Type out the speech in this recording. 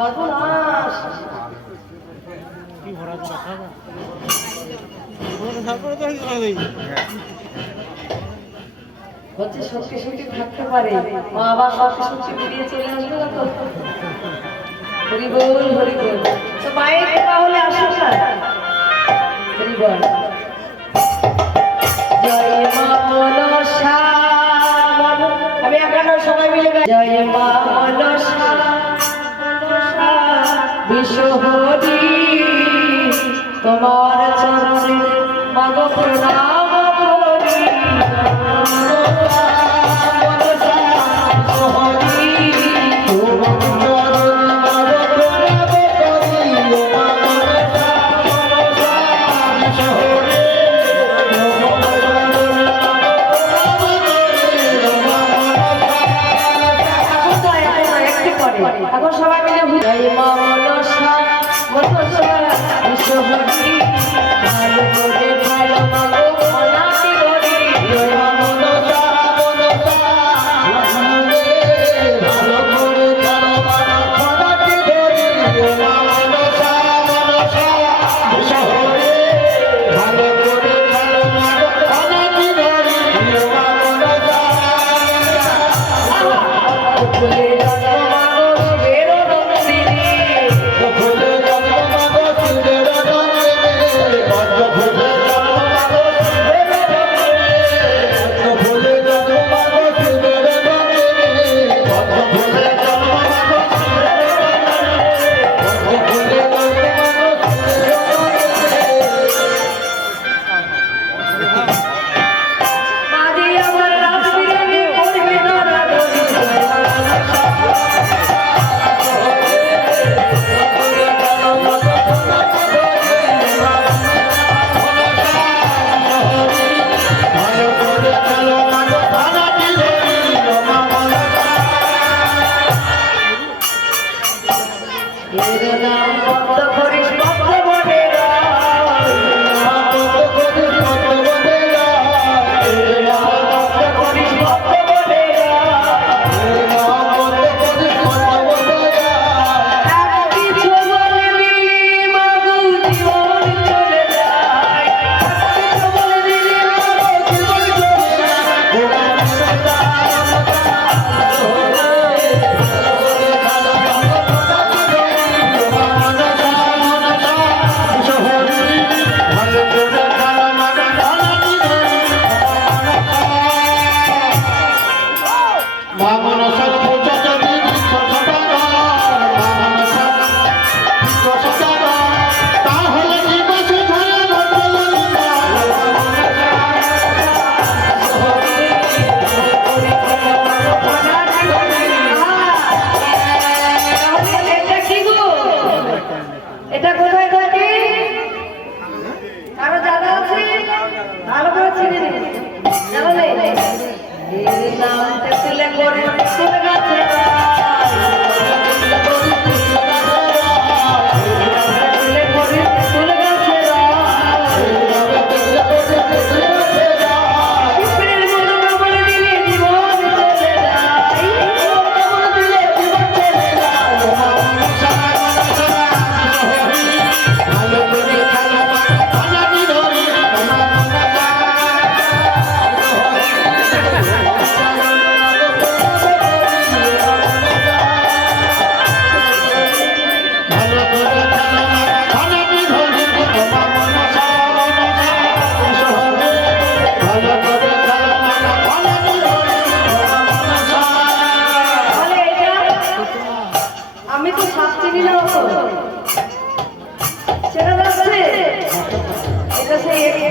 সর্বনাশ কি ভরা কথা না ওরে তারপরে তো কি করে হচ্ছে সত্যি সত্যি থাকতে পারে মা আবার সত্যি সত্যি বেরিয়ে চলে আসবে না তো হরি বল তো মায়ের তাহলে আসো না হরি বল জয় মা মনসা আমি একান্ন সবাই মিলে জয় মা মনসা বিশ্বহরি তোমার চরণে মগ প্রণাম করি এখন সবাই মিলে জয় মা মনসা বিশ্বহরি ভালো করে ভালো মাগো অনাতি করি জয় মা মনসা ভালো করে ভালো মাগো অনাতি করি জয় মা মনসা বিশ্বহরি ভালো করে ভালো মাগো অনাতি করি জয় মা মনসা এটা কোথায় থাকে আরো জানা আছে ভালো করে চিনে নিন জানো নেই এই নামটা তুলে করে চলে গেছে আমি তো শাস্তি নিলাম সেটা যাচ্ছে এটা সেই কি